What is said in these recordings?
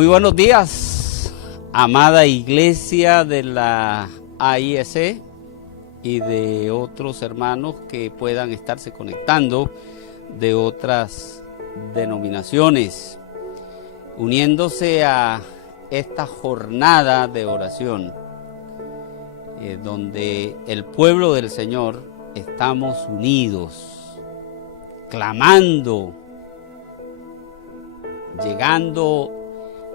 Muy buenos días, amada iglesia de la AIEC y de otros hermanos que puedan estarse conectando de otras denominaciones, uniéndose a esta jornada de oración, donde el pueblo del Señor estamos unidos, clamando, llegando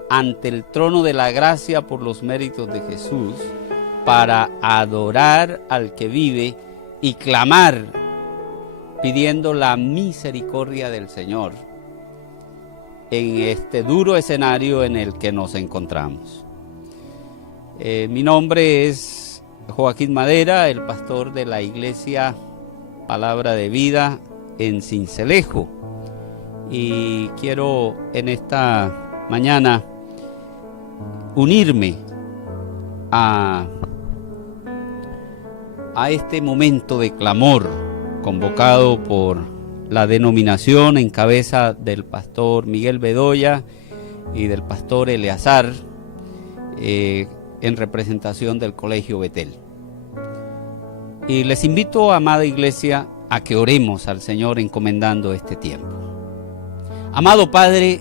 ante el trono de la gracia por los méritos de Jesús, para adorar al que vive y clamar, pidiendo la misericordia del Señor en este duro escenario en el que nos encontramos. Mi nombre es Joaquín Madera, el pastor de la iglesia Palabra de Vida en Sincelejo, y quiero en esta mañana unirme a este momento de clamor convocado por la denominación en cabeza del pastor Miguel Bedoya y del pastor Eleazar, en representación del Colegio Betel. Y les invito, amada iglesia, a que oremos al Señor encomendando este tiempo. Amado Padre,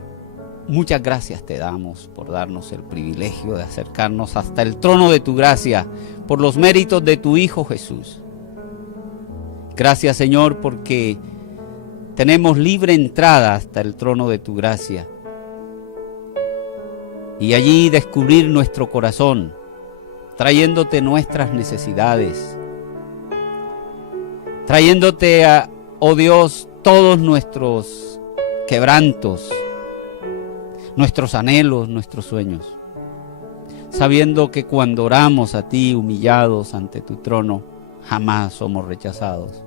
muchas gracias te damos por darnos el privilegio de acercarnos hasta el trono de tu gracia por los méritos de tu Hijo Jesús. Gracias, Señor, porque tenemos libre entrada hasta el trono de tu gracia y allí descubrir nuestro corazón, trayéndote nuestras necesidades, trayéndote, oh Dios, todos nuestros quebrantos, nuestros anhelos, nuestros sueños, sabiendo que cuando oramos a ti humillados ante tu trono, jamás somos rechazados,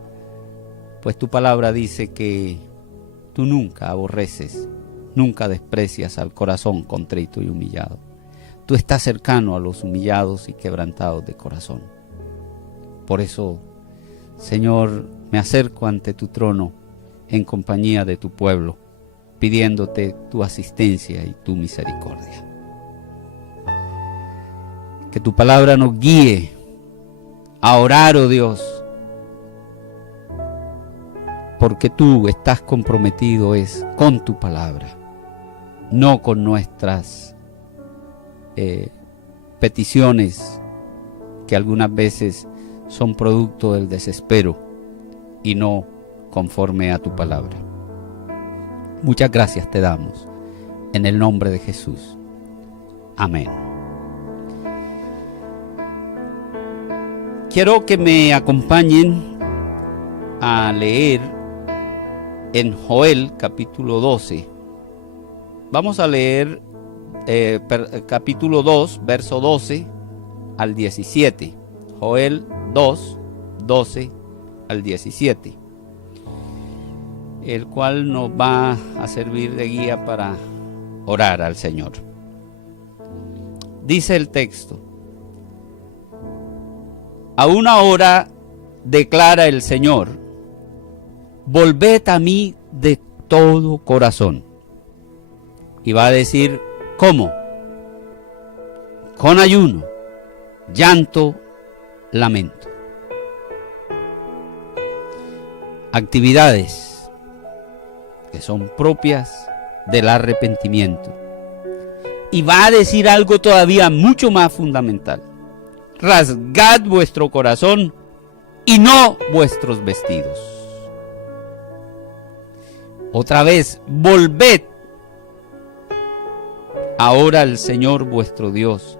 pues tu palabra dice que tú nunca aborreces, nunca desprecias al corazón contrito y humillado. Tú estás cercano a los humillados y quebrantados de corazón. Por eso, Señor, me acerco ante tu trono en compañía de tu pueblo, pidiéndote tu asistencia y tu misericordia. Que tu palabra nos guíe a orar, oh Dios, porque tú estás comprometido con tu palabra, no con nuestras peticiones, que algunas veces son producto del desespero y no conforme a tu palabra. Muchas gracias te damos, en el nombre de Jesús. Amén. Quiero que me acompañen a leer en Joel capítulo 12. Vamos a leer capítulo 2, verso 12 al 17. Joel 2, 12 al 17. El cual nos va a servir de guía para orar al Señor. Dice el texto: a una hora declara el Señor, volved a mí de todo corazón. Y va a decir, ¿cómo? Con ayuno, llanto, lamento. Actividades que son propias del arrepentimiento. Y va a decir algo todavía mucho más fundamental: rasgad vuestro corazón y no vuestros vestidos. Otra vez, volved ahora al Señor vuestro Dios,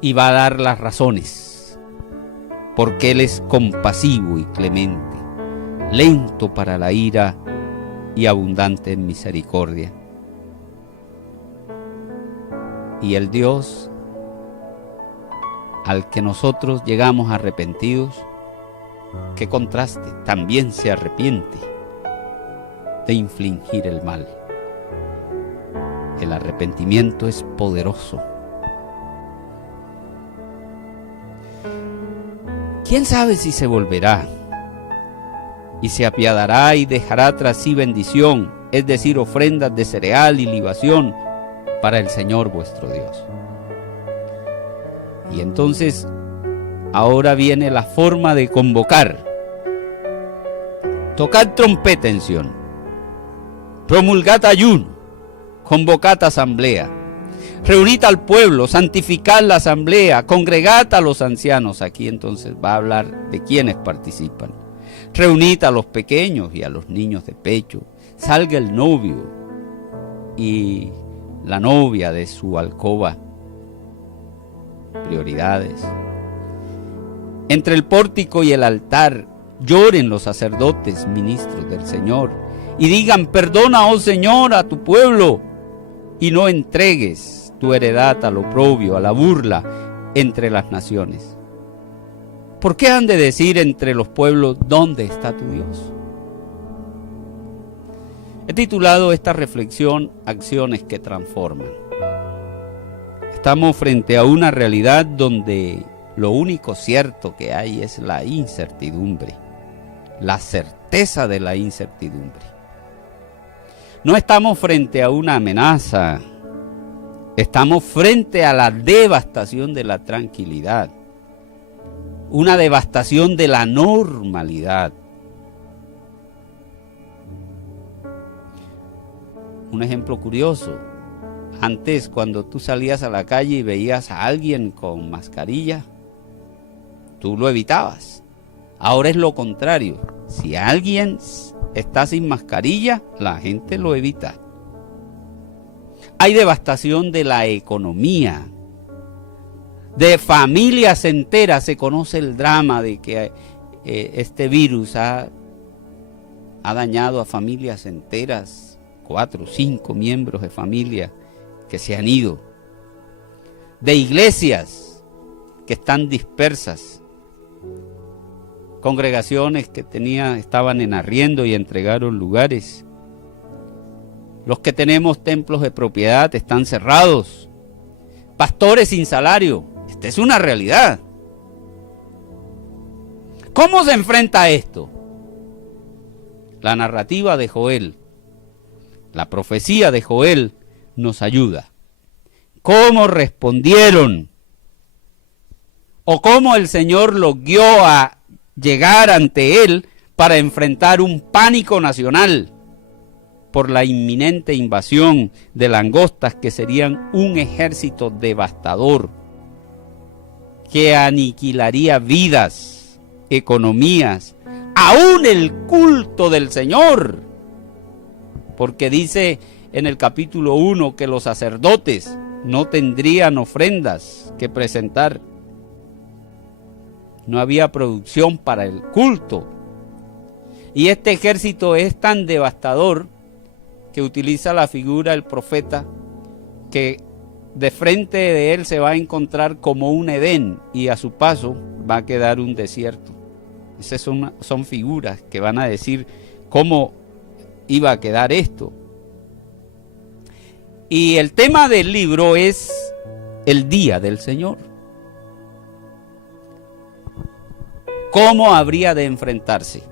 y va a dar las razones, porque Él es compasivo y clemente, lento para la ira y abundante en misericordia. Y el Dios al que nosotros llegamos arrepentidos, qué contraste, también se arrepiente de infligir el mal. El arrepentimiento es poderoso. ¿Quién sabe si se volverá y se apiadará y dejará tras sí bendición, es decir, ofrendas de cereal y libación, para el Señor vuestro Dios. Y entonces, ahora viene la forma de convocar. Tocad trompeta en Sión, promulgad ayuno, convocad asamblea, reunid al pueblo, santificad la asamblea, congregad a los ancianos. Aquí entonces va a hablar de quienes participan. Reunid a los pequeños y a los niños de pecho. Salga el novio y la novia de su alcoba. Prioridades. Entre el pórtico y el altar lloren los sacerdotes, ministros del Señor, y digan: perdona, oh Señor, a tu pueblo, y no entregues tu heredad al oprobio, a la burla entre las naciones. ¿Por qué han de decir entre los pueblos: ¿dónde está tu Dios? He titulado esta reflexión Acciones que transforman. Estamos frente a una realidad donde lo único cierto que hay es la incertidumbre, la certeza de la incertidumbre. No estamos frente a una amenaza, estamos frente a la devastación de la tranquilidad, una devastación de la normalidad. Un ejemplo curioso: antes, cuando tú salías a la calle y veías a alguien con mascarilla, tú lo evitabas. Ahora es lo contrario. Si alguien está sin mascarilla, la gente lo evita. Hay devastación de la economía, de familias enteras. Se conoce el drama de que este virus ha dañado a familias enteras, 4 o 5 miembros de familia que se han ido, de iglesias que están dispersas, congregaciones que estaban en arriendo y entregaron lugares. Los que tenemos templos de propiedad están cerrados, pastores sin salario. Esta es una realidad. ¿Cómo se enfrenta a esto? La narrativa de Joel, la profecía de Joel nos ayuda. ¿Cómo respondieron? ¿O cómo el Señor los guió a llegar ante Él para enfrentar un pánico nacional por la inminente invasión de langostas que serían un ejército devastador que aniquilaría vidas, economías, aún el culto del Señor? Porque dice en el capítulo 1 que los sacerdotes no tendrían ofrendas que presentar. No había producción para el culto. Y este ejército es tan devastador que utiliza la figura del profeta, que de frente de él se va a encontrar como un Edén y a su paso va a quedar un desierto. Esas son figuras que van a decir cómo iba a quedar esto. Y el tema del libro es el día del Señor. ¿Cómo habría de enfrentarse?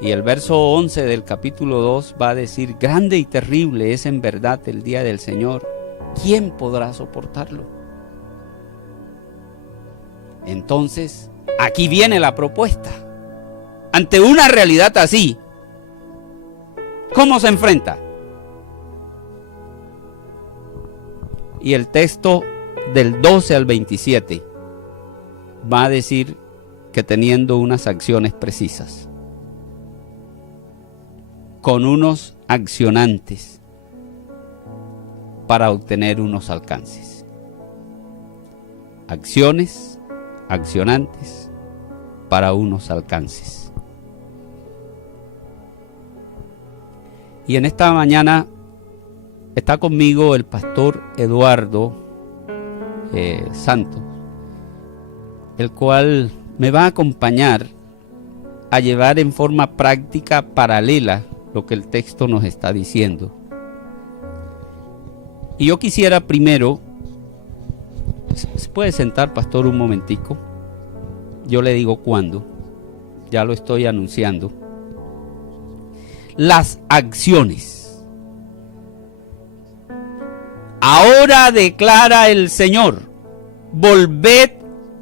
Y el verso 11 del capítulo 2 va a decir: grande y terrible es en verdad el día del Señor. ¿Quién podrá soportarlo? Entonces, aquí viene la propuesta. Ante una realidad así, ¿cómo se enfrenta? Y el texto del 12 al 27 va a decir que teniendo unas acciones precisas, con unos accionantes para obtener unos alcances. Acciones, accionantes para unos alcances. Y en esta mañana está conmigo el pastor Eduardo Santos, el cual me va a acompañar a llevar en forma práctica paralela lo que el texto nos está diciendo. Y yo quisiera primero, ¿se puede sentar, pastor, un momentico? Yo le digo cuándo, ya lo estoy anunciando. Las acciones Ahora declara el Señor, volved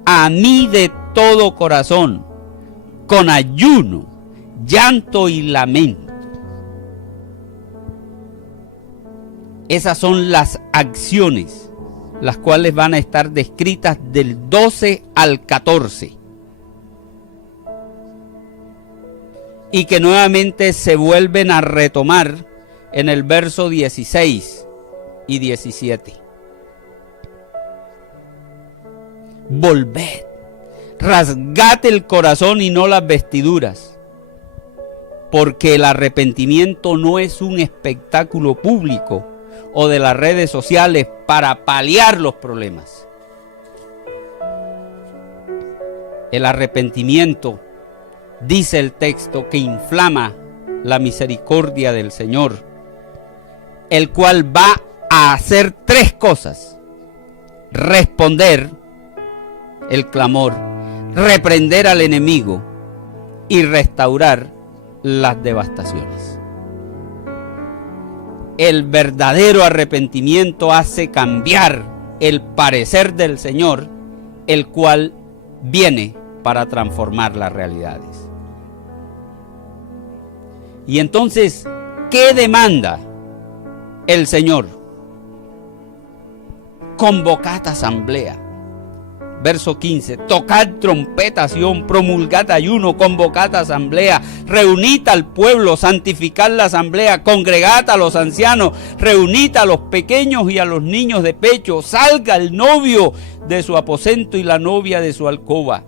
a mí de todo corazón, con ayuno, llanto y lamento. Esas son las acciones, las cuales van a estar descritas del 12 al 14. Y que nuevamente se vuelven a retomar en el verso 16 y 17. Volved, rasgad el corazón y no las vestiduras, porque el arrepentimiento no es un espectáculo público o de las redes sociales para paliar los problemas. El arrepentimiento, dice el texto, que inflama la misericordia del Señor, el cual va a hacer tres cosas: responder el clamor, reprender al enemigo y restaurar las devastaciones. El verdadero arrepentimiento hace cambiar el parecer del Señor, el cual viene para transformar las realidades. Y entonces, ¿qué demanda el Señor? Convocad asamblea. Verso 15, tocad trompeta, Sión, promulgad ayuno, convocad asamblea, reunid al pueblo, santificad la asamblea, congregad a los ancianos, reunid a los pequeños y a los niños de pecho, salga el novio de su aposento y la novia de su alcoba.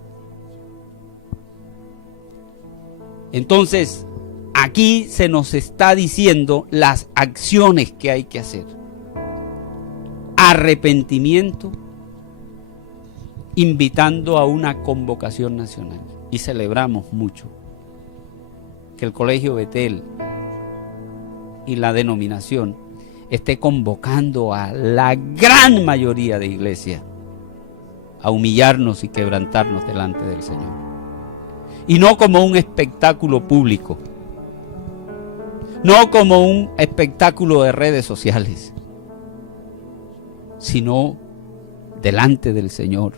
Entonces, aquí se nos está diciendo las acciones que hay que hacer. Arrepentimiento, invitando a una convocación nacional. Y celebramos mucho que el Colegio Betel y la denominación esté convocando a la gran mayoría de iglesias a humillarnos y quebrantarnos delante del Señor. Y no como un espectáculo público, no como un espectáculo de redes sociales, sino delante del Señor.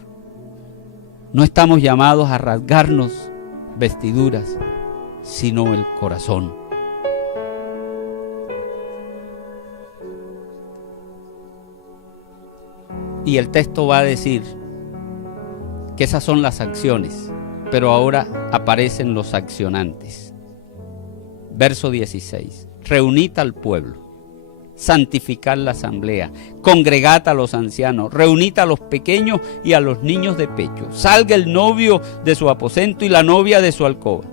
No estamos llamados a rasgarnos vestiduras, sino el corazón. Y el texto va a decir que esas son las acciones, pero ahora aparecen los accionantes. Verso 16. Reunid al pueblo, santificad la asamblea, congregad a los ancianos, reunid a los pequeños y a los niños de pecho. Salga el novio de su aposento y la novia de su alcoba.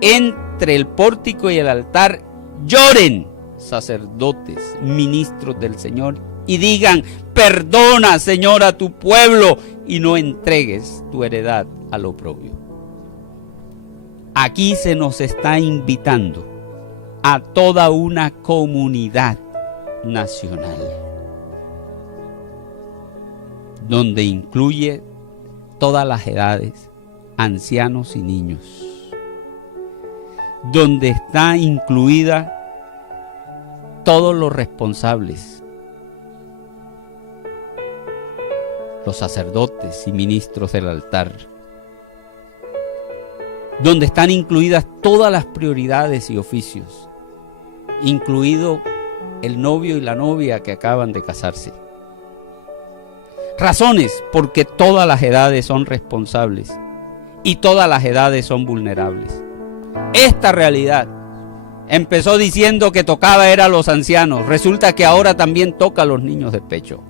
Entre el pórtico y el altar lloren sacerdotes, ministros del Señor, y digan: perdona, Señor, a tu pueblo y no entregues tu heredad al oprobio. Aquí se nos está invitando a toda una comunidad nacional, donde incluye todas las edades, ancianos y niños, donde está incluida todos los responsables, los sacerdotes y ministros del altar, donde están incluidas todas las prioridades y oficios, incluido el novio y la novia que acaban de casarse. Razones porque todas las edades son responsables y todas las edades son vulnerables. Esta realidad empezó diciendo que tocaba era a los ancianos, resulta que ahora también toca a los niños de pecho.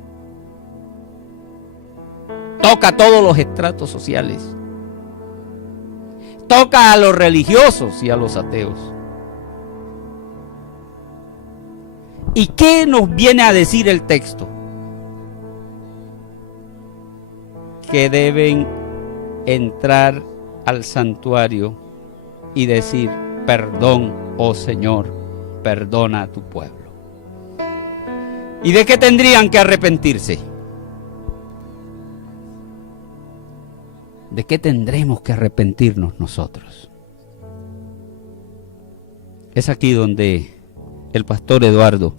Toca a todos los estratos sociales. Toca a los religiosos y a los ateos. ¿Y qué nos viene a decir el texto? Que deben entrar al santuario y decir: perdón, oh Señor, perdona a tu pueblo. ¿Y de qué tendrían que arrepentirse? ¿De qué tendremos que arrepentirnos nosotros? Es aquí donde el pastor Eduardo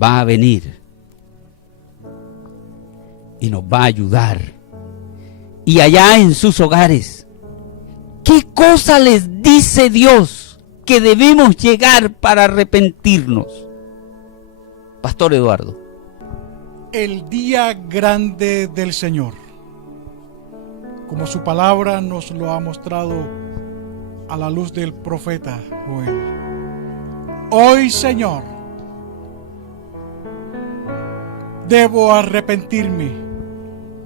va a venir y nos va a ayudar. Y allá en sus hogares, ¿qué cosa les dice Dios que debemos llegar para arrepentirnos? Pastor Eduardo. El día grande del Señor, como su palabra nos lo ha mostrado a la luz del profeta Joel. Hoy, Señor, debo arrepentirme.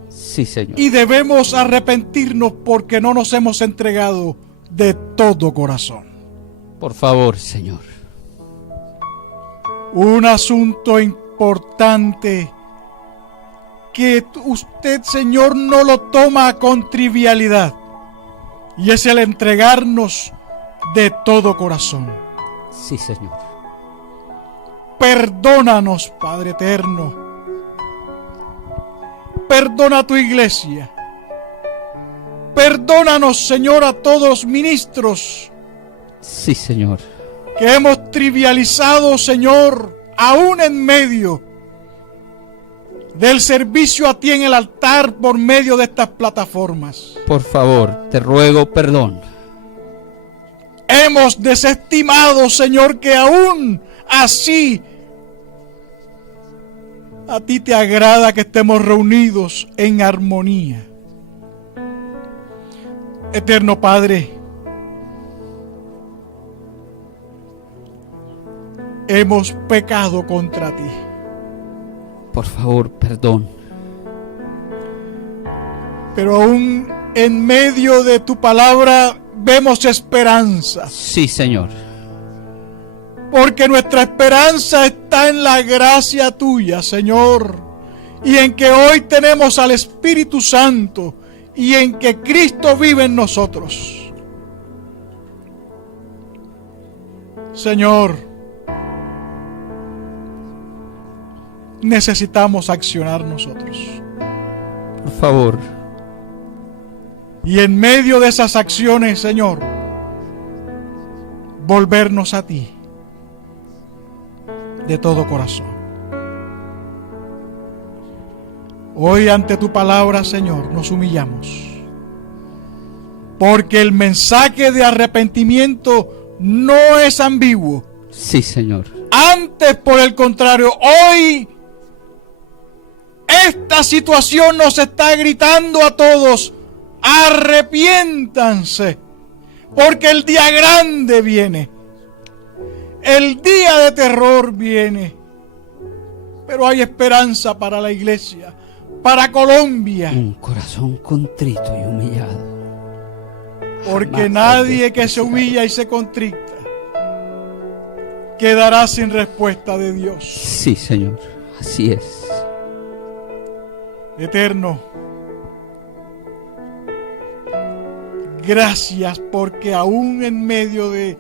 Sí, Señor. Y debemos arrepentirnos porque no nos hemos entregado de todo corazón. Por favor, Señor. Un asunto importante que usted, Señor, no lo toma con trivialidad, y es el entregarnos de todo corazón. Sí, Señor. Perdónanos, Padre eterno. Perdona a tu iglesia. Perdónanos, Señor, a todos los ministros. Sí, Señor. Que hemos trivializado, Señor, aún en medio del servicio a ti en el altar por medio de estas plataformas. Por favor, te ruego perdón. Hemos desestimado, Señor, que aún así a ti te agrada que estemos reunidos en armonía. Eterno Padre, hemos pecado contra ti. Por favor, perdón. Pero aún en medio de tu palabra vemos esperanza. Sí, Señor. Porque nuestra esperanza está en la gracia tuya, Señor. Y en que hoy tenemos al Espíritu Santo. Y en que Cristo vive en nosotros. Señor, necesitamos accionar nosotros. Por favor. Y en medio de esas acciones, Señor, volvernos a ti de todo corazón. Hoy ante tu palabra, Señor, nos humillamos. Porque el mensaje de arrepentimiento no es ambiguo. Sí, Señor. Antes, por el contrario, hoy esta situación nos está gritando a todos: arrepiéntanse, porque el día grande viene, el día de terror viene. Pero hay esperanza para la iglesia, para Colombia. Un corazón contrito y humillado. Porque nadie que se humilla y se contrita quedará sin respuesta de Dios. Sí, Señor. Así es. Eterno, gracias porque aún en medio de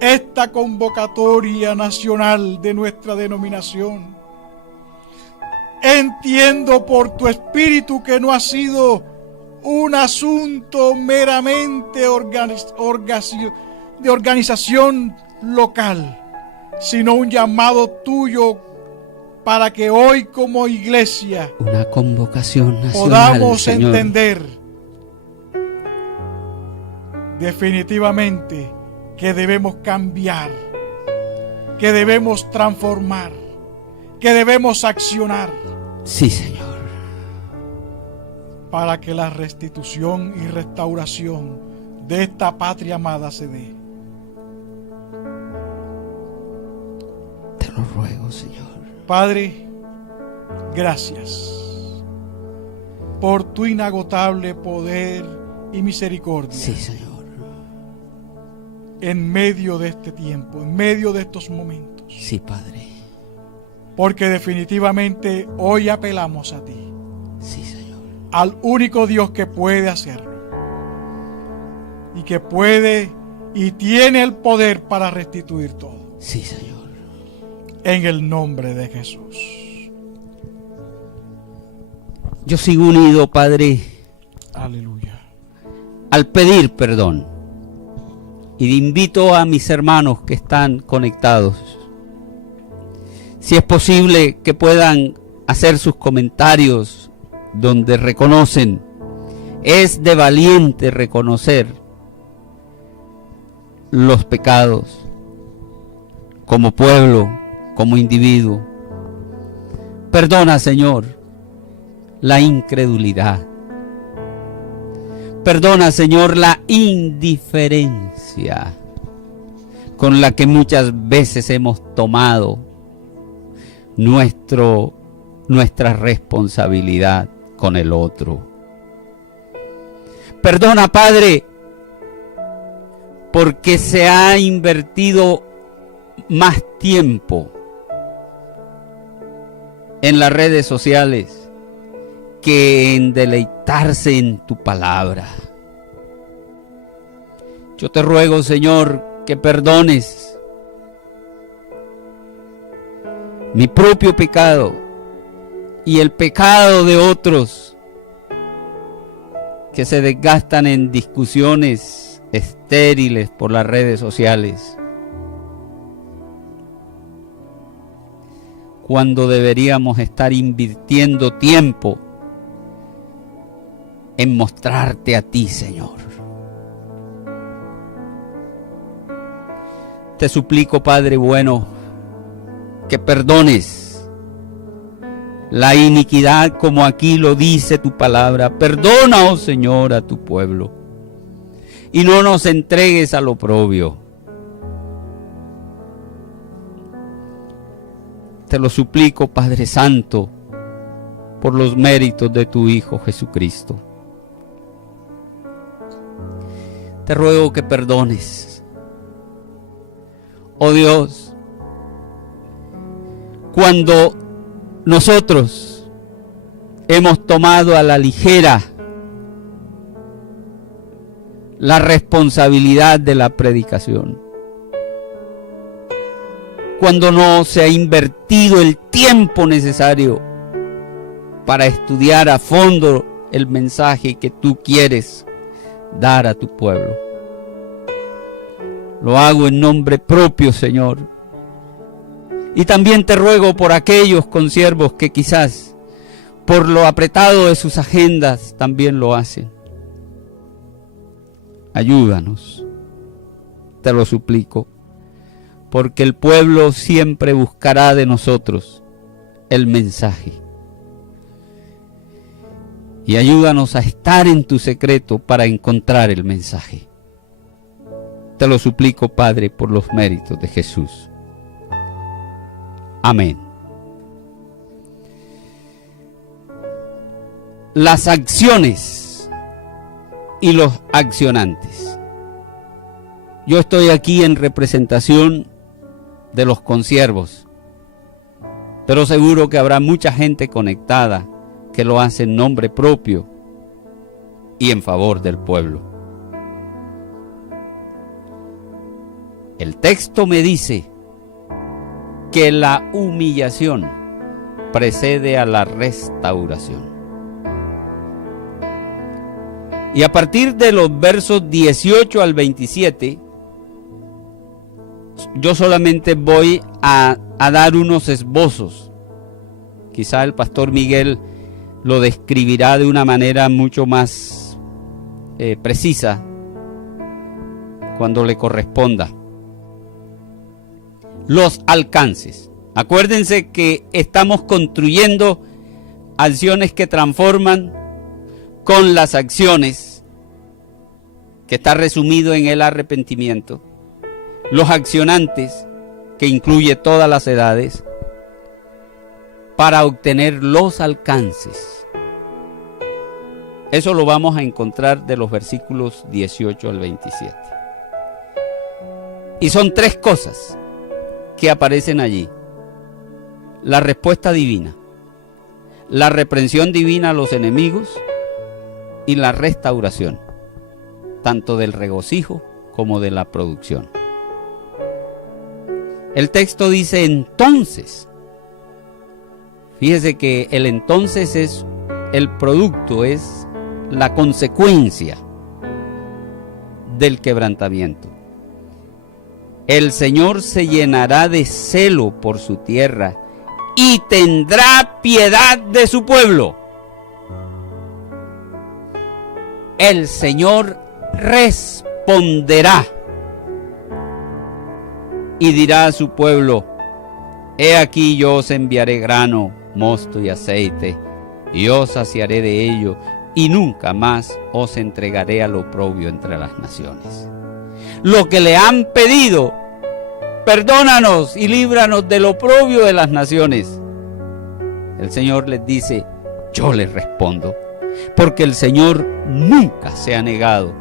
esta convocatoria nacional de nuestra denominación, entiendo por tu espíritu que no ha sido un asunto meramente de organización local, sino un llamado tuyo para que hoy como iglesia una convocación nacional, podamos Señor, entender definitivamente que debemos cambiar, que debemos transformar, que debemos accionar. Sí, Señor. Para que la restitución y restauración de esta patria amada se dé. Te lo ruego, Señor. Padre, gracias por tu inagotable poder y misericordia. Sí, Señor. En medio de este tiempo, en medio de estos momentos. Sí, Padre. Porque definitivamente hoy apelamos a ti. Sí, Señor. Al único Dios que puede hacerlo. Y que puede y tiene el poder para restituir todo. Sí, Señor. En el nombre de Jesús. Yo sigo unido, Padre, Aleluya. al pedir perdón. Y invito a mis hermanos que están conectados. Si es posible que puedan hacer sus comentarios donde reconocen. Es de valiente reconocer los pecados como pueblo, como individuo. Perdona, Señor, la incredulidad. Perdona, Señor, la indiferencia con la que muchas veces hemos tomado nuestra responsabilidad con el otro. Perdona, Padre, porque se ha invertido más tiempo en las redes sociales que en deleitarse en tu palabra. Yo te ruego, Señor, que perdones mi propio pecado y el pecado de otros que se desgastan en discusiones estériles por las redes sociales, cuando deberíamos estar invirtiendo tiempo en mostrarte a ti, Señor. Te suplico, Padre bueno, que perdones la iniquidad como aquí lo dice tu palabra. Perdona, oh Señor, a tu pueblo y no nos entregues al oprobio. Te lo suplico, Padre Santo, por los méritos de tu Hijo Jesucristo. Te ruego que perdones, oh Dios, cuando nosotros hemos tomado a la ligera la responsabilidad de la predicación, cuando no se ha invertido el tiempo necesario para estudiar a fondo el mensaje que tú quieres dar a tu pueblo. Lo hago en nombre propio, Señor. Y también te ruego por aquellos consiervos que quizás por lo apretado de sus agendas también lo hacen. Ayúdanos, te lo suplico, porque el pueblo siempre buscará de nosotros el mensaje. Y ayúdanos a estar en tu secreto para encontrar el mensaje. Te lo suplico, Padre, por los méritos de Jesús. Amén. Las acciones y los accionantes. Yo estoy aquí en representación de los consiervos, pero seguro que habrá mucha gente conectada que lo hace en nombre propio y en favor del pueblo. El texto me dice que la humillación precede a la restauración. Y a partir de los versos 18 al 27, yo solamente voy a dar unos esbozos. Quizá el pastor Miguel lo describirá de una manera mucho más precisa cuando le corresponda. Los alcances. Acuérdense que estamos construyendo acciones que transforman con las acciones, que está resumido en el arrepentimiento. Los accionantes, que incluye todas las edades, para obtener los alcances. Eso lo vamos a encontrar de los versículos 18 al 27. Y son tres cosas que aparecen allí: la respuesta divina, la reprensión divina a los enemigos y la restauración, tanto del regocijo como de la producción. El texto dice entonces. Fíjese que el entonces es el producto, es la consecuencia del quebrantamiento. El Señor se llenará de celo por su tierra y tendrá piedad de su pueblo. El Señor responderá y dirá a su pueblo: he aquí yo os enviaré grano, mosto y aceite, y os saciaré de ello, y nunca más os entregaré al oprobio entre las naciones. Lo que le han pedido: perdónanos y líbranos del oprobio de las naciones. El Señor les dice: yo les respondo, porque el Señor nunca se ha negado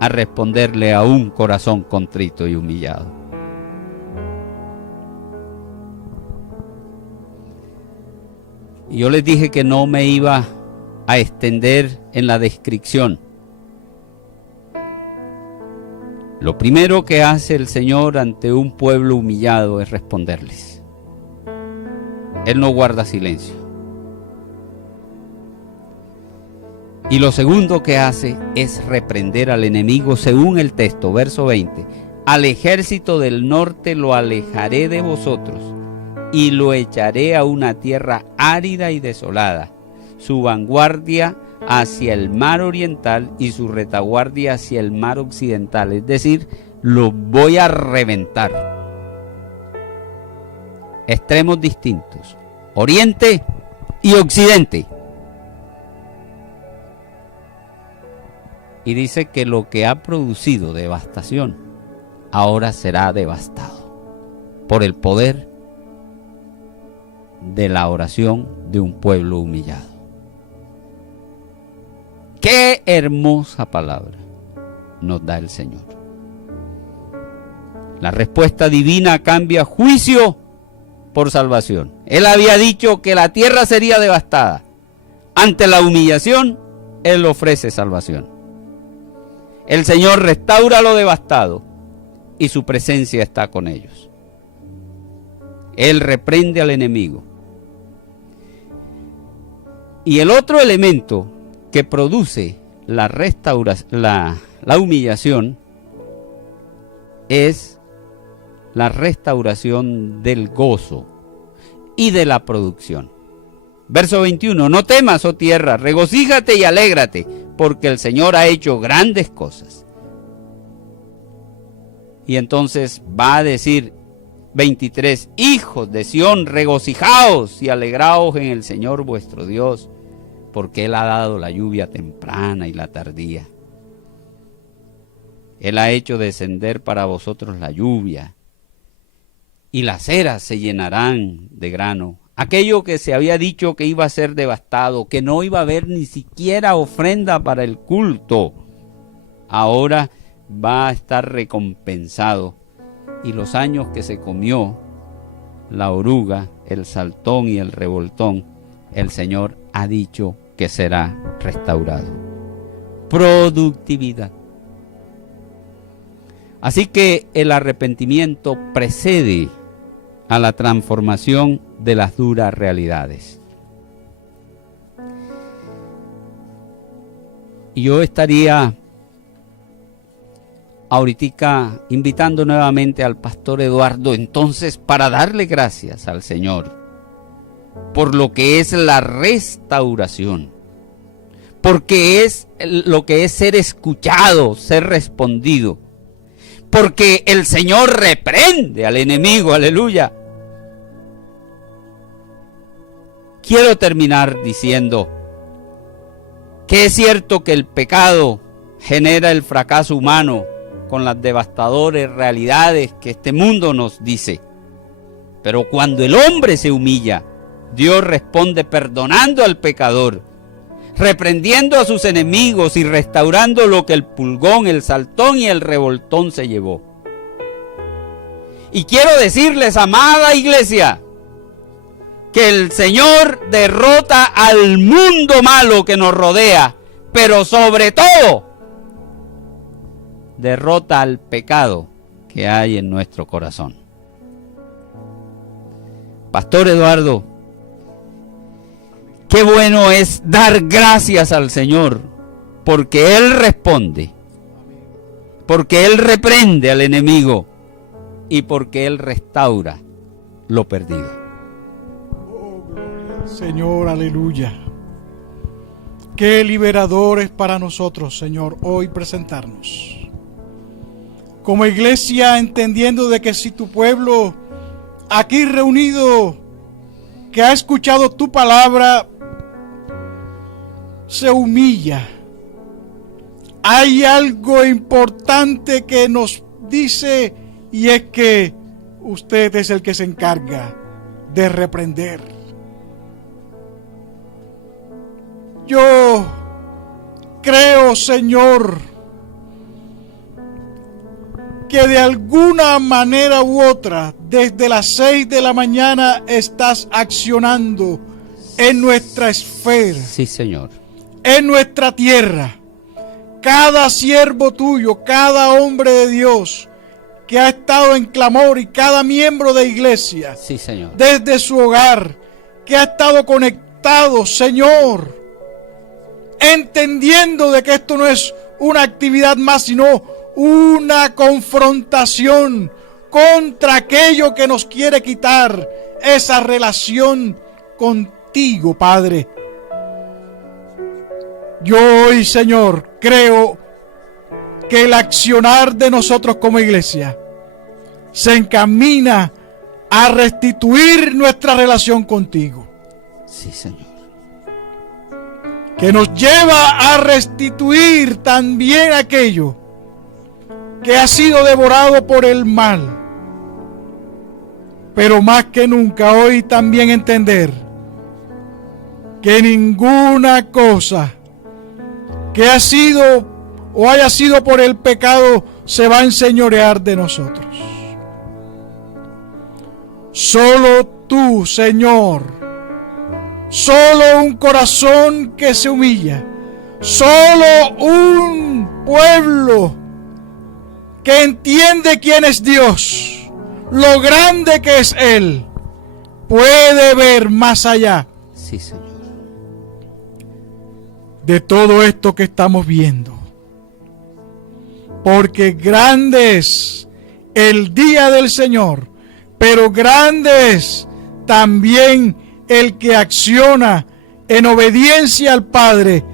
a responderle a un corazón contrito y humillado. Y yo les dije que no me iba a extender en la descripción. Lo primero que hace el Señor ante un pueblo humillado es responderles. Él no guarda silencio. Y lo segundo que hace es reprender al enemigo según el texto, verso 20. Al ejército del norte lo alejaré de vosotros y lo echaré a una tierra árida y desolada, su vanguardia hacia el mar oriental y su retaguardia hacia el mar occidental. Es decir, lo voy a reventar. Extremos distintos, oriente y occidente. Y dice que lo que ha producido devastación ahora será devastado por el poder de la oración de un pueblo humillado. ¡Qué hermosa palabra nos da el Señor! La respuesta divina cambia juicio por salvación. Él había dicho que la tierra sería devastada. Ante la humillación, Él ofrece salvación. El Señor restaura lo devastado y su presencia está con ellos. Él reprende al enemigo. Y el otro elemento que produce la humillación es la restauración del gozo y de la producción. Verso 21, no temas, oh tierra, regocíjate y alégrate, porque el Señor ha hecho grandes cosas. Y entonces va a decir 23, hijos de Sión, regocijaos y alegraos en el Señor vuestro Dios, porque Él ha dado la lluvia temprana y la tardía. Él ha hecho descender para vosotros la lluvia, y las eras se llenarán de grano. Aquello que se había dicho que iba a ser devastado, que no iba a haber ni siquiera ofrenda para el culto, ahora va a estar recompensado. Y los años que se comió la oruga, el saltón y el revoltón, el Señor ha dicho que será restaurado. Productividad. Así que el arrepentimiento precede a la transformación de las duras realidades. Y yo estaría ahorita invitando nuevamente al pastor Eduardo entonces para darle gracias al Señor por lo que es la restauración, porque es lo que es ser escuchado, ser respondido, porque el Señor reprende al enemigo, aleluya. Quiero terminar diciendo que es cierto que el pecado genera el fracaso humano con las devastadoras realidades que este mundo nos dice. Pero cuando el hombre se humilla, Dios responde perdonando al pecador, reprendiendo a sus enemigos y restaurando lo que el pulgón, el saltón y el revoltón se llevó. Y quiero decirles, amada iglesia, que el Señor derrota al mundo malo que nos rodea, pero sobre todo derrota al pecado que hay en nuestro corazón. Pastor Eduardo, qué bueno es dar gracias al Señor, porque Él responde, porque Él reprende al enemigo y porque Él restaura lo perdido. Señor, aleluya. Qué liberador es para nosotros, Señor, hoy presentarnos como iglesia, entendiendo de que si tu pueblo aquí reunido, que ha escuchado tu palabra, se humilla, hay algo importante que nos dice, y es que usted es el que se encarga de reprender. Yo creo, Señor, que de alguna manera u otra, desde las 6 de la mañana estás accionando en nuestra esfera. Sí, Señor. En nuestra tierra. Cada siervo tuyo, cada hombre de Dios que ha estado en clamor, y cada miembro de iglesia, Sí, Señor. desde su hogar, que ha estado conectado, Señor, entendiendo de que esto no es una actividad más, sino una confrontación contra aquello que nos quiere quitar esa relación contigo, Padre. Yo hoy, Señor, creo que el accionar de nosotros como iglesia se encamina a restituir nuestra relación contigo. Sí, Señor. Que nos lleva a restituir también aquello que ha sido devorado por el mal. Pero más que nunca hoy también entender que ninguna cosa que ha sido o haya sido por el pecado se va a enseñorear de nosotros. Solo tú, Señor, solo un corazón que se humilla, solo un pueblo que entiende quién es Dios, lo grande que es Él, puede ver más allá. Sí, Señor. De todo esto que estamos viendo. Porque grande es el día del Señor, pero grande es también el que acciona en obediencia al Padre,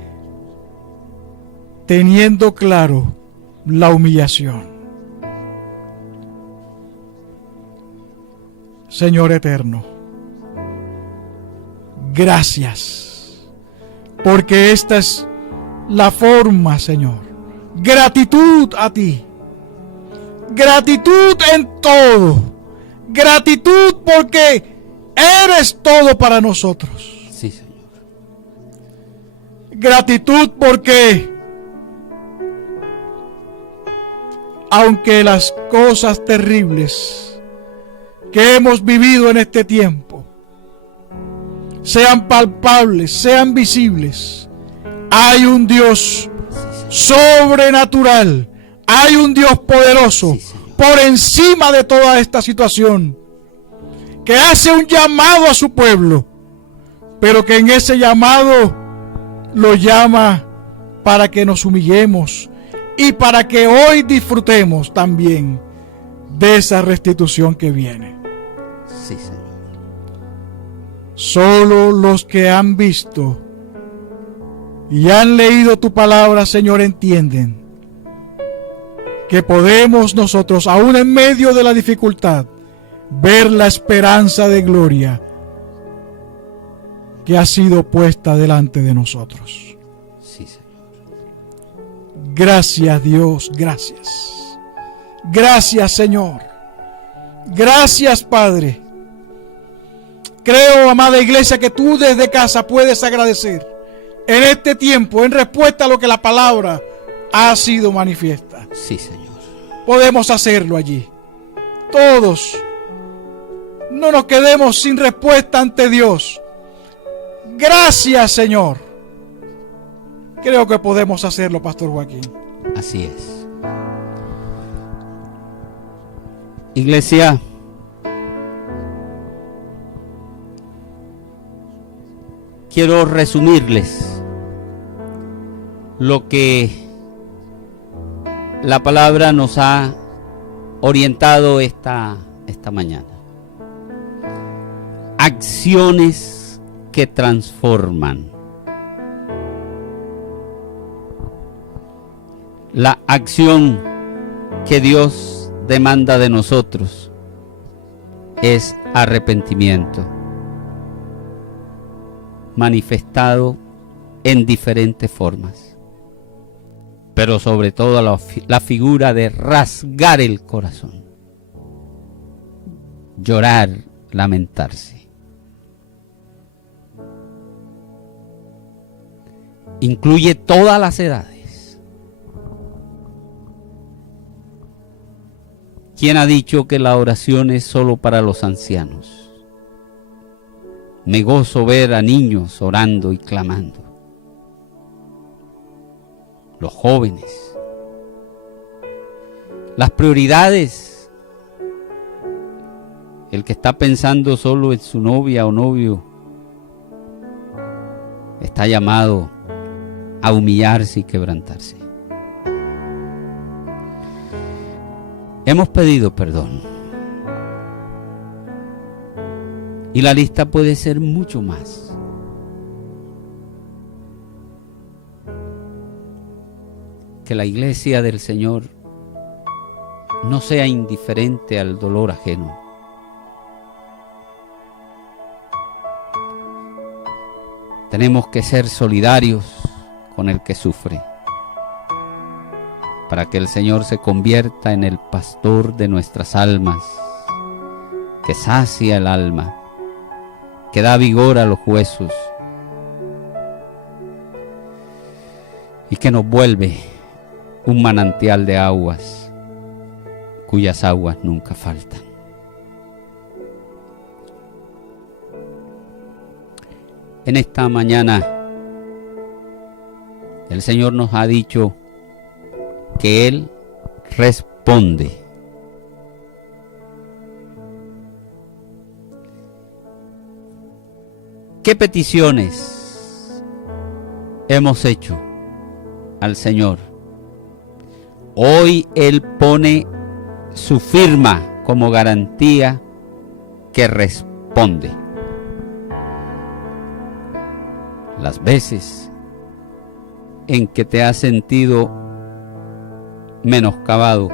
teniendo claro la humillación. Señor eterno, gracias. Porque esta es la forma, Señor. Gratitud a ti. Gratitud en todo. Gratitud porque eres todo para nosotros. Sí, Señor. Gratitud porque aunque las cosas terribles que hemos vivido en este tiempo sean palpables, sean visibles, hay un Dios sobrenatural, hay un Dios poderoso por encima de toda esta situación, que hace un llamado a su pueblo, pero que en ese llamado lo llama para que nos humillemos y para que hoy disfrutemos también de esa restitución que viene. Sí, Señor. Solo los que han visto y han leído tu palabra, Señor, entienden que podemos nosotros, aún en medio de la dificultad, ver la esperanza de gloria que ha sido puesta delante de nosotros. Sí, Señor. Gracias, Dios, gracias. Gracias, Señor. Gracias, Padre. Creo, amada iglesia, que tú desde casa puedes agradecer en este tiempo en respuesta a lo que la palabra ha sido manifiesta. Sí, Señor. Podemos hacerlo allí. Todos. No nos quedemos sin respuesta ante Dios. Gracias, Señor. Creo que podemos hacerlo, Pastor Joaquín. Así es. Iglesia, quiero resumirles lo que la palabra nos ha orientado esta mañana. Acciones que transforman. La acción que Dios demanda de nosotros es arrepentimiento, manifestado en diferentes formas, pero sobre todo la figura de rasgar el corazón, llorar, lamentarse. Incluye todas las edades. ¿Quién ha dicho que la oración es solo para los ancianos? Me gozo ver a niños orando y clamando. Los jóvenes. Las prioridades. El que está pensando solo en su novia o novio está llamado a humillarse y quebrantarse. Hemos pedido perdón. Y la lista puede ser mucho más. Que la iglesia del Señor no sea indiferente al dolor ajeno. Tenemos que ser solidarios con el que sufre, para que el Señor se convierta en el pastor de nuestras almas, que sacia el alma, que da vigor a los huesos y que nos vuelve un manantial de aguas, cuyas aguas nunca faltan. En esta mañana el Señor nos ha dicho que Él responde. ¿Qué peticiones hemos hecho al Señor? Hoy Él pone su firma como garantía que responde. Las veces en que te has sentido menoscabado,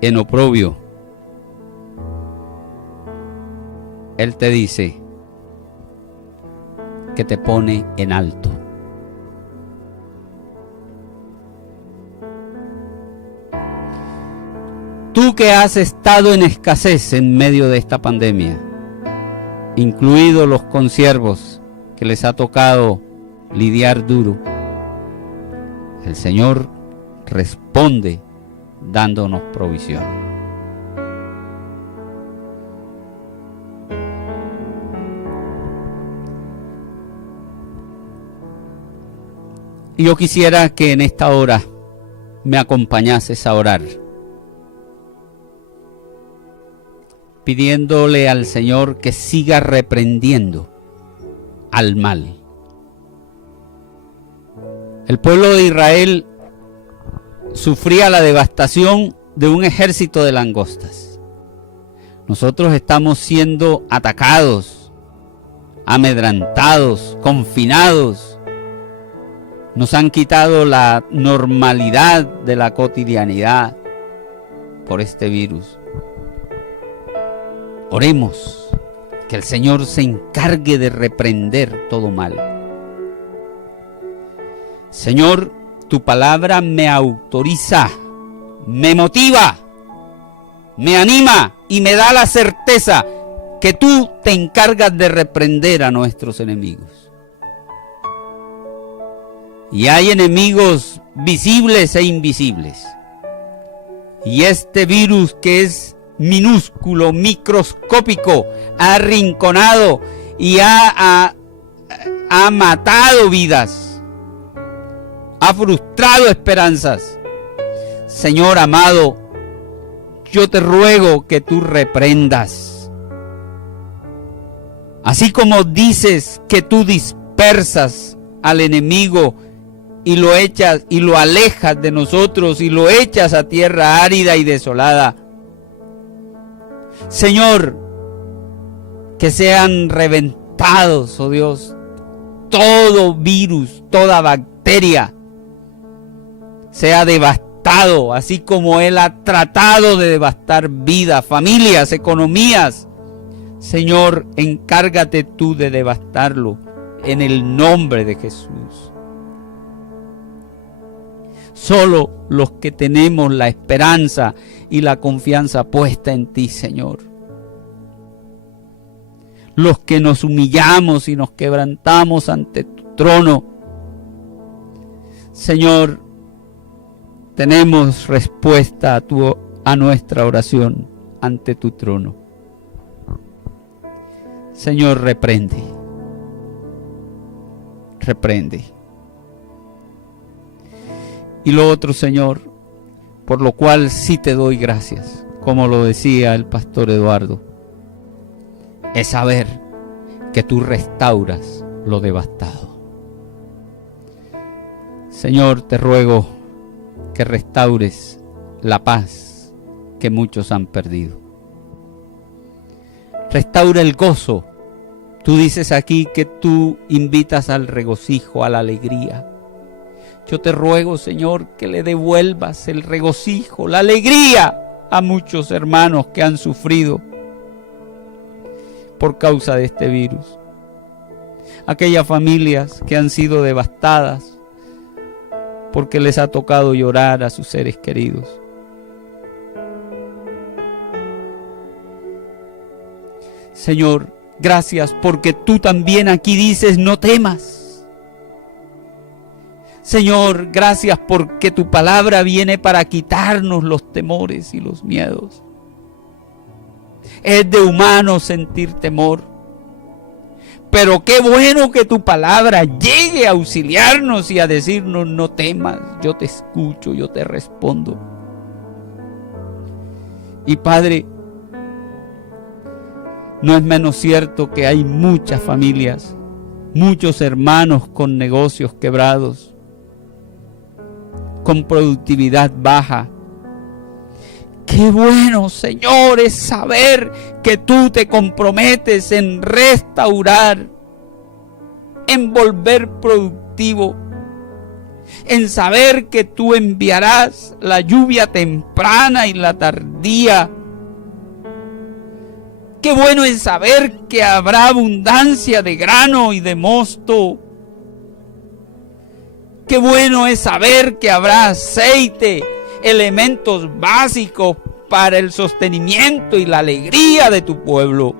en oprobio, Él te dice que te pone en alto. Tú que has estado en escasez en medio de esta pandemia, incluidos los consiervos que les ha tocado lidiar duro, el Señor responde dándonos provisión. Y yo quisiera que en esta hora me acompañases a orar, pidiéndole al Señor que siga reprendiendo al mal. El pueblo de Israel sufría la devastación de un ejército de langostas. Nosotros estamos siendo atacados, amedrantados, confinados. Nos han quitado la normalidad de la cotidianidad por este virus. Oremos que el Señor se encargue de reprender todo mal. Señor, tu palabra me autoriza, me motiva, me anima y me da la certeza que tú te encargas de reprender a nuestros enemigos. Y hay enemigos visibles e invisibles. Y este virus, que es minúsculo, microscópico, ha arrinconado y ha matado vidas, ha frustrado esperanzas. Señor amado, yo te ruego que tú reprendas. Así como dices que tú dispersas al enemigo y lo echas y lo alejas de nosotros y lo echas a tierra árida y desolada. Señor, que sean reventados devastados, oh Dios. Todo virus, toda bacteria sea devastado, así como Él ha tratado de devastar vidas, familias, economías. Señor, encárgate tú de devastarlo en el nombre de Jesús. Solo los que tenemos la esperanza y la confianza puesta en ti, Señor. Los que nos humillamos y nos quebrantamos ante tu trono. Señor, tenemos respuesta a nuestra oración ante tu trono. Señor, reprende. Reprende. Y lo otro, Señor, por lo cual sí te doy gracias, como lo decía el pastor Eduardo, es saber que tú restauras lo devastado. Señor, te ruego que restaures la paz que muchos han perdido. Restaura el gozo. Tú dices aquí que tú invitas al regocijo, a la alegría. Yo te ruego, Señor, que le devuelvas el regocijo, la alegría a muchos hermanos que han sufrido por causa de este virus. Aquellas familias que han sido devastadas porque les ha tocado llorar a sus seres queridos. Señor, gracias porque tú también aquí dices no temas. Señor, gracias porque tu palabra viene para quitarnos los temores y los miedos. Es de humano sentir temor, pero qué bueno que tu palabra llegue a auxiliarnos y a decirnos no temas, yo te escucho, yo te respondo. Y Padre, no es menos cierto que hay muchas familias, muchos hermanos con negocios quebrados, con productividad baja. Qué bueno, Señor, es saber que tú te comprometes en restaurar, en volver productivo, en saber que tú enviarás la lluvia temprana y la tardía. Qué bueno es saber que habrá abundancia de grano y de mosto. Qué bueno es saber que habrá aceite, elementos básicos para el sostenimiento y la alegría de tu pueblo.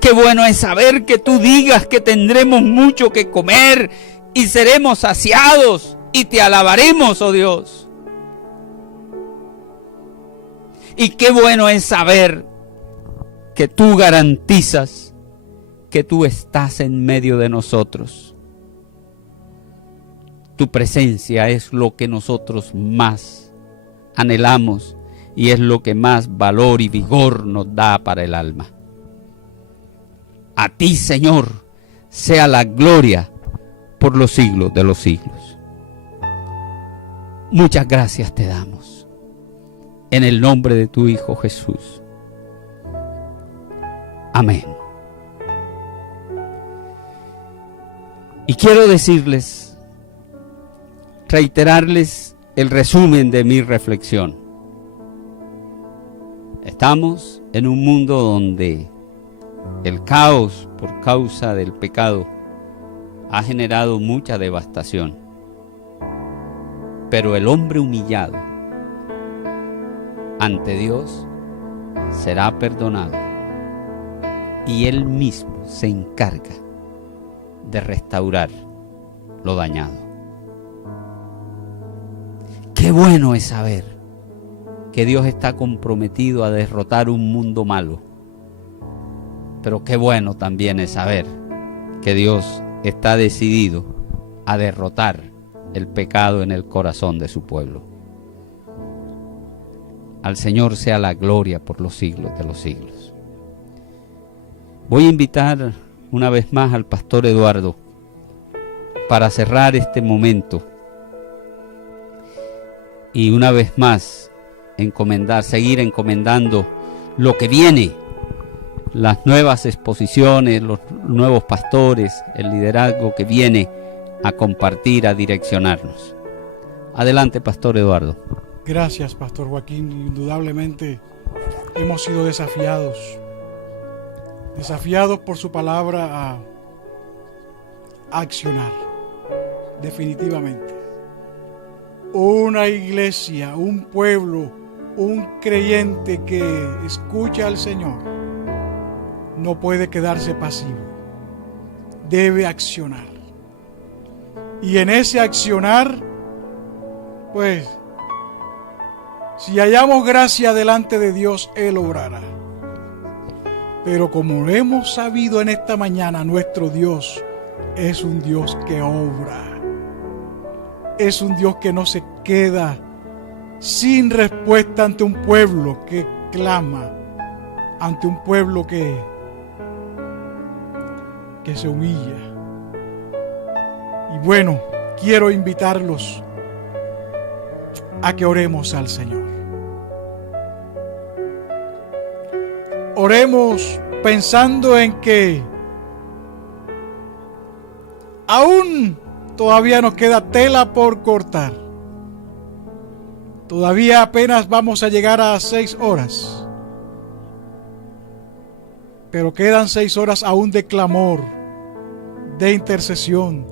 Qué bueno es saber que tú digas que tendremos mucho que comer y seremos saciados y te alabaremos, oh Dios. Y qué bueno es saber que tú garantizas que tú estás en medio de nosotros. Tu presencia es lo que nosotros más anhelamos y es lo que más valor y vigor nos da para el alma. A ti, Señor, sea la gloria por los siglos de los siglos. Muchas gracias te damos en el nombre de tu Hijo Jesús. Amén. Y quiero decirles, reiterarles el resumen de mi reflexión. Estamos en un mundo donde el caos por causa del pecado ha generado mucha devastación. Pero el hombre humillado ante Dios será perdonado y Él mismo se encarga de restaurar lo dañado. Qué bueno es saber que Dios está comprometido a derrotar un mundo malo. Pero qué bueno también es saber que Dios está decidido a derrotar el pecado en el corazón de su pueblo. Al Señor sea la gloria por los siglos de los siglos. Voy a invitar una vez más al pastor Eduardo para cerrar este momento y una vez más seguir encomendando lo que viene las nuevas exposiciones, los nuevos pastores, el liderazgo que viene a compartir, a direccionarnos. Adelante, Pastor Eduardo. Gracias, Pastor Joaquín. Indudablemente hemos sido desafiados por su palabra a accionar. Definitivamente. Una iglesia, un pueblo, un creyente que escucha al Señor no puede quedarse pasivo. Debe accionar. Y en ese accionar, pues, si hallamos gracia delante de Dios, Él obrará. Pero como hemos sabido en esta mañana, nuestro Dios es un Dios que obra. Es un Dios que no se queda sin respuesta ante un pueblo que clama, ante un pueblo que se humilla. Y bueno, quiero invitarlos a que oremos al Señor. Oremos pensando en que aún todavía nos queda tela por cortar. Todavía apenas vamos a llegar a 6 horas. Pero quedan 6 horas aún de clamor, de intercesión,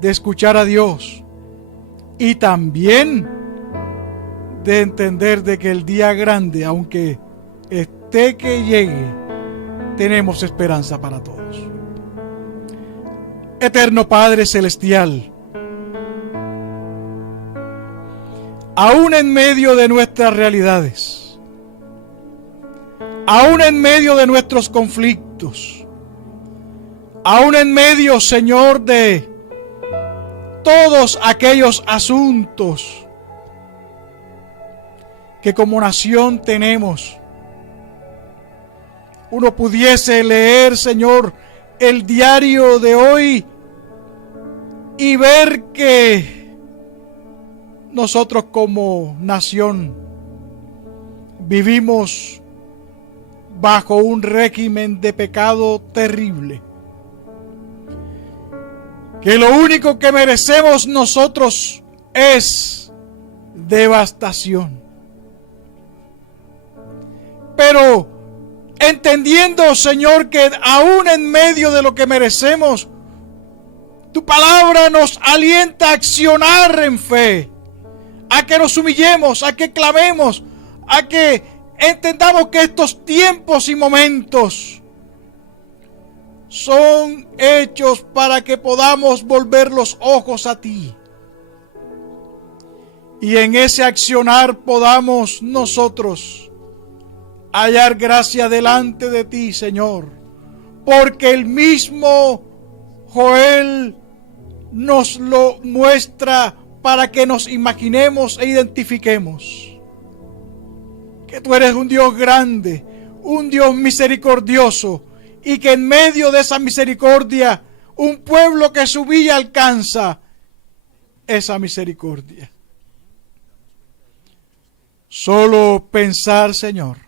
de escuchar a Dios y también de entender de que el día grande, aunque esté que llegue, tenemos esperanza para todos. Eterno Padre Celestial, aún en medio de nuestras realidades, aún en medio de nuestros conflictos, aún en medio, Señor, de todos aquellos asuntos que como nación tenemos, uno pudiese leer, Señor, el diario de hoy y ver que nosotros como nación vivimos bajo un régimen de pecado terrible, que lo único que merecemos nosotros es devastación. Pero entendiendo, Señor, que aún en medio de lo que merecemos, tu palabra nos alienta a accionar en fe, a que nos humillemos, a que clamemos, a que entendamos que estos tiempos y momentos son hechos para que podamos volver los ojos a ti. Y en ese accionar podamos nosotros hallar gracia delante de ti, Señor, porque el mismo Joel nos lo muestra para que nos imaginemos e identifiquemos que tú eres un Dios grande, un Dios misericordioso, y que en medio de esa misericordia un pueblo que su villa alcanza esa misericordia. Solo pensar, Señor,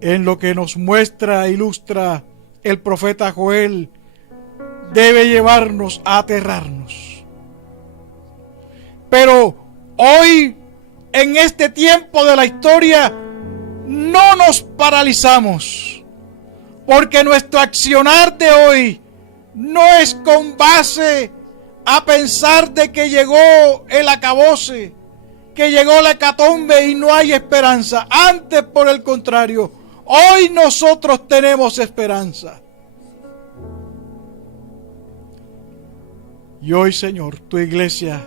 en lo que nos muestra e ilustra el profeta Joel debe llevarnos a aterrarnos. Pero hoy, en este tiempo de la historia, no nos paralizamos, porque nuestro accionar de hoy no es con base a pensar de que llegó el acabose, que llegó la hecatombe y no hay esperanza. Antes, por el contrario, hoy nosotros tenemos esperanza. Y hoy, Señor, tu iglesia,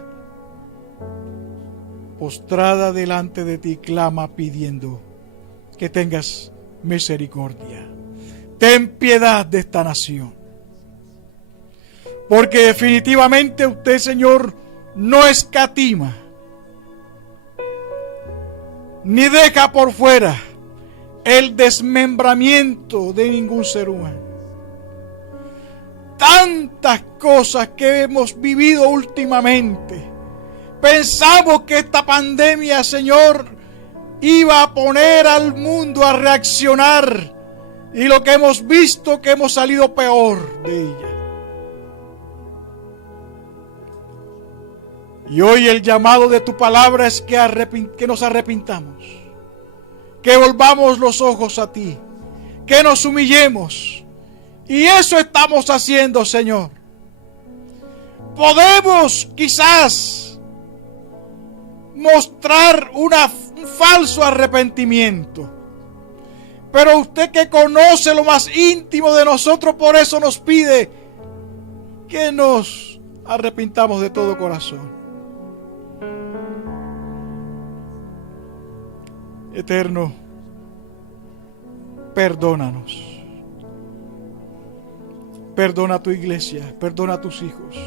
postrada delante de ti, clama pidiendo que tengas misericordia. Ten piedad de esta nación. Porque definitivamente usted, Señor, no escatima, ni deja por fuera el desmembramiento de ningún ser humano. Tantas cosas que hemos vivido últimamente. Pensamos que esta pandemia, Señor, iba a poner al mundo a reaccionar, y lo que hemos visto, que hemos salido peor de ella. Y hoy el llamado de tu palabra es que nos arrepintamos, que volvamos los ojos a ti, que nos humillemos. Y eso estamos haciendo, Señor. Podemos quizás mostrar un falso arrepentimiento, pero usted, que conoce lo más íntimo de nosotros, por eso nos pide que nos arrepintamos de todo corazón. Eterno, perdónanos. Perdona a tu iglesia, perdona a tus hijos.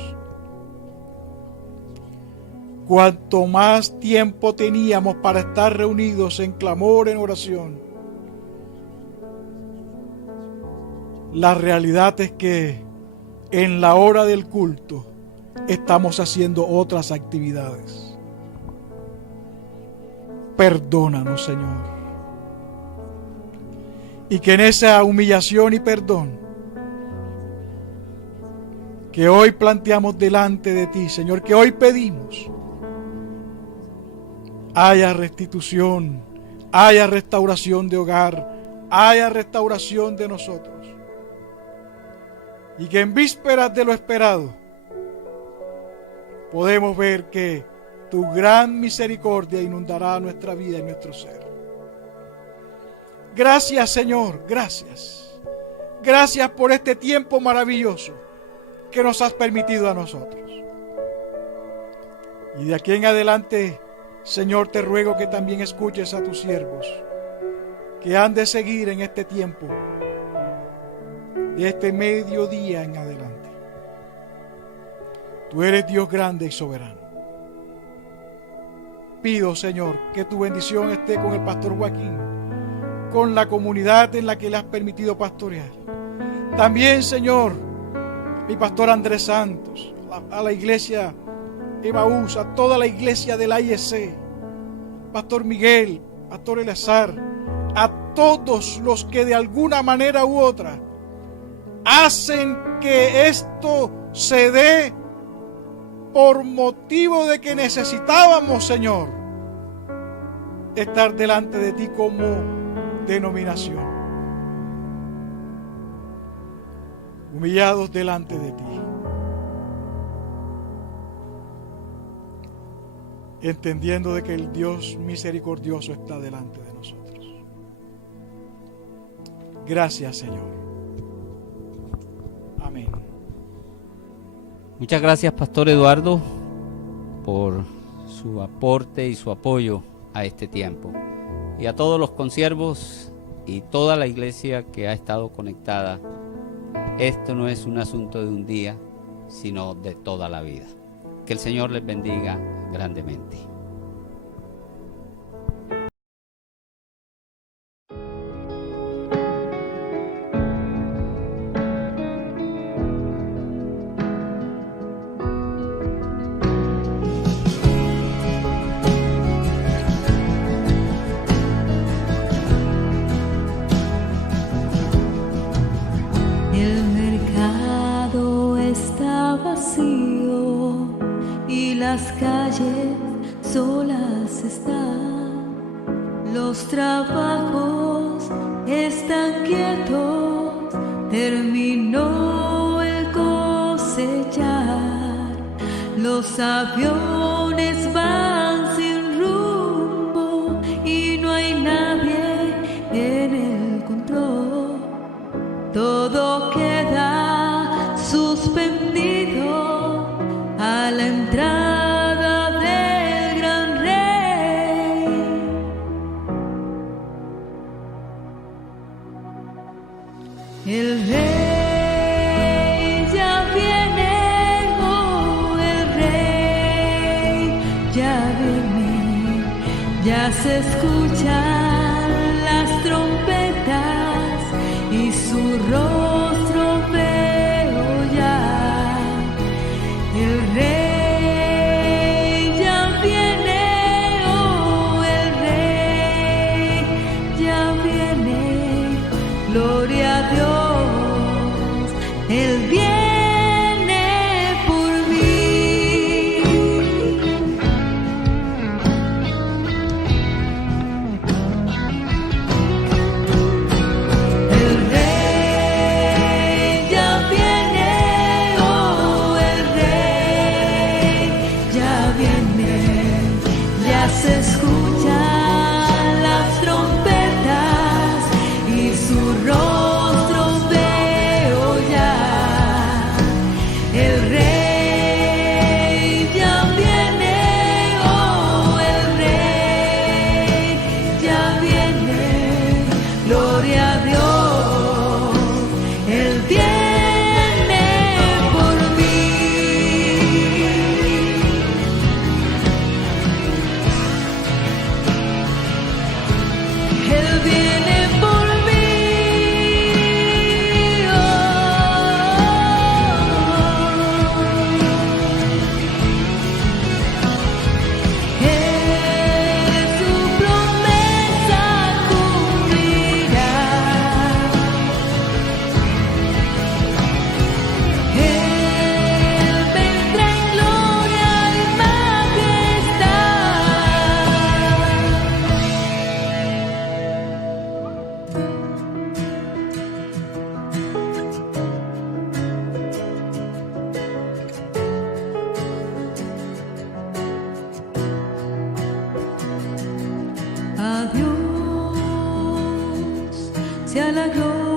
Cuanto más tiempo teníamos para estar reunidos en clamor, en oración, la realidad es que en la hora del culto estamos haciendo otras actividades. Perdónanos, Señor. Y que en esa humillación y perdón que hoy planteamos delante de ti, Señor, que hoy pedimos, haya restitución, haya restauración de hogar, haya restauración de nosotros. Y que en vísperas de lo esperado podemos ver que tu gran misericordia inundará nuestra vida y nuestro ser. Gracias, Señor, gracias. Gracias por este tiempo maravilloso que nos has permitido a nosotros. Y de aquí en adelante, Señor, te ruego que también escuches a tus siervos que han de seguir en este tiempo, de este mediodía en adelante. Tú eres Dios grande y soberano. Pido, Señor, que tu bendición esté con el pastor Joaquín, con la comunidad en la que le has permitido pastorear. También, Señor, mi pastor Andrés Santos, a la iglesia Emaús, a toda la iglesia de la IEC, pastor Miguel, pastor Eleazar, a todos los que de alguna manera u otra hacen que esto se dé por motivo de que necesitábamos, Señor, estar delante de ti como denominación. Humillados delante de ti, entendiendo de que el Dios misericordioso está delante de nosotros. Gracias, Señor. Amén. Muchas gracias, Pastor Eduardo, por su aporte y su apoyo a este tiempo. Y a todos los consiervos y toda la iglesia que ha estado conectada. Esto no es un asunto de un día, sino de toda la vida. Que el Señor les bendiga grandemente. Las calles solas están, los trabajos están quietos, terminó el cosechar, los aviones van sin rumbo y no hay nadie en el control, todo queda suspendido a la entrada del gran rey. El rey ya viene, oh, el rey ya viene, ya se escuchan las trompetas y su rostro veo ya. El rey ya viene, oh, el rey sea la gloria